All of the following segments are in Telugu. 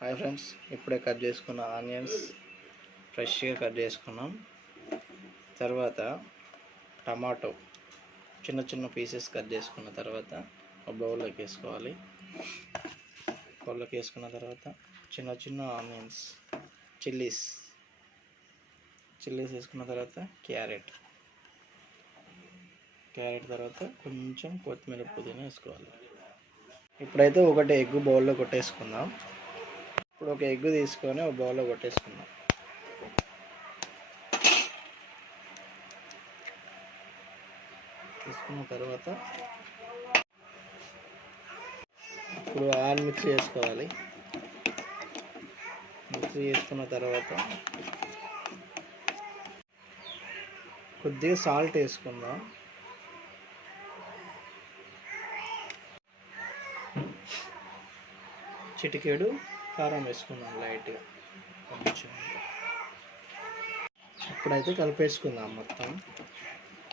హాయ్ ఫ్రెండ్స్, ఇప్పుడే కట్ చేసుకున్న ఆనియన్స్ ఫ్రెష్గా కట్ చేసుకున్నాం. తర్వాత టమాటో చిన్న చిన్న పీసెస్ కట్ చేసుకున్న తర్వాత ఒక బౌల్లోకి వేసుకోవాలి. బౌల్లోకి వేసుకున్న తర్వాత చిన్న చిన్న ఆనియన్స్ చిల్లీస్ వేసుకున్న తర్వాత క్యారెట్ తర్వాత కొంచెం కొత్తిమీర పుదీనా వేసుకోవాలి. ఇప్పుడైతే ఒకటి ఎగ్ బౌల్లో కొట్టేసుకుందాం. ఇప్పుడు ఒక ఎగ్ తీసుకొని ఒక బౌల్లో కొట్టేసుకుందాం. తీసుకున్న తర్వాత ఇప్పుడు ఆయిల్ మిక్స్ చేసుకోవాలి. మిక్స్ చేసుకున్న తర్వాత కొద్దిగా సాల్ట్ వేసుకుందాం. చిటికెడు కారం వేసుకుందాం లైట్గా కొంచెం. ఇప్పుడైతే కలిపేసుకుందాం మొత్తం.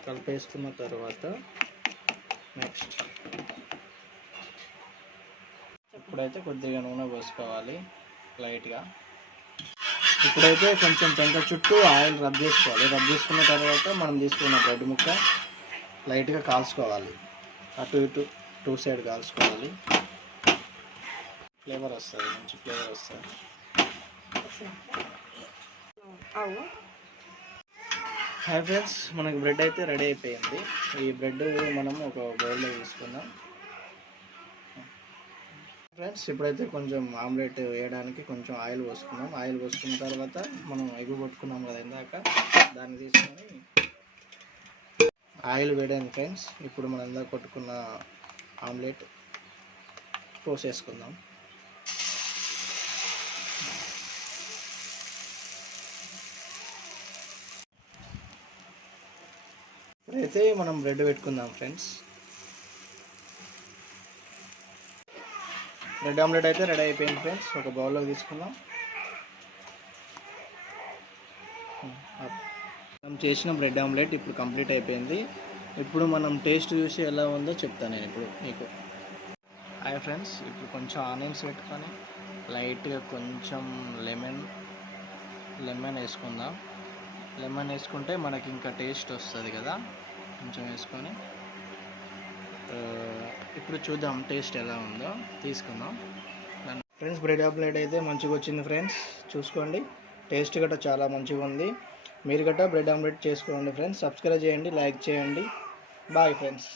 కలిపేసుకున్న తర్వాత నెక్స్ట్ ఇప్పుడైతే కొద్దిగా నూనె పోసుకోవాలి లైట్గా. ఇప్పుడైతే కొంచెం పెంక చుట్టూ ఆయిల్ రబ్ చేసుకోవాలి. రబ్ చేసుకున్న తర్వాత మనం తీసుకున్న బ్రెడ్ ముక్క లైట్గా కాల్చుకోవాలి. అటు ఇటు టూ సైడ్ కాల్చుకోవాలి. ఫ్లేవర్ వస్తుంది, మంచి ఫ్లేవర్ వస్తుంది. హాయ్ ఫ్రెండ్స్, మనకి బ్రెడ్ అయితే రెడీ అయిపోయింది. ఈ బ్రెడ్ మనం ఒక బౌల్లో తీసుకుందాం. ఫ్రెండ్స్, ఇప్పుడైతే కొంచెం ఆమ్లెట్ వేయడానికి కొంచెం ఆయిల్ పోసుకుందాం. ఆయిల్ పోసుకున్న తర్వాత మనం ఎగ్ కొట్టుకున్నాం కదా ఇందాక, దాన్ని తీసుకొని ఆయిల్ వేయడానికి ఫ్రెండ్స్ ఇప్పుడు మనం ఇందాక కొట్టుకున్న ఆమ్లెట్ పోసేసుకుందాం. ఇప్పుడైతే మనం బ్రెడ్ పెట్టుకుందాం ఫ్రెండ్స్. బ్రెడ్ ఆమ్లెట్ అయితే రెడీ అయిపోయింది ఫ్రెండ్స్. ఒక బౌల్లో తీసుకుందాం. మనం చేసిన బ్రెడ్ ఆమ్లెట్ ఇప్పుడు కంప్లీట్ అయిపోయింది. ఇప్పుడు మనం టేస్ట్ చూసి ఎలా ఉందో చెప్తాను నేను ఇప్పుడు మీకు. హాయ్ ఫ్రెండ్స్, ఇప్పుడు కొంచెం ఆనియన్స్ పెట్టుకొని లైట్గా కొంచెం లెమన్ వేసుకుందాం. లెమన్ వేసుకుంటే మనకి ఇంకా టేస్ట్ వస్తుంది కదా, కొంచెం వేసుకొని ఇప్పుడు చూద్దాం టేస్ట్ ఎలా ఉందో. తీసుకుందాం ఫ్రెండ్స్. బ్రెడ్ ఆమ్లెట్ అయితే మంచిగా వచ్చింది ఫ్రెండ్స్, చూసుకోండి. టేస్ట్ గట్రా చాలా మంచిగా ఉంది. మీరు గట్రా బ్రెడ్ ఆమ్లెట్ చేసుకోండి ఫ్రెండ్స్. సబ్స్క్రైబ్ చేయండి, లైక్ చేయండి. Bye friends.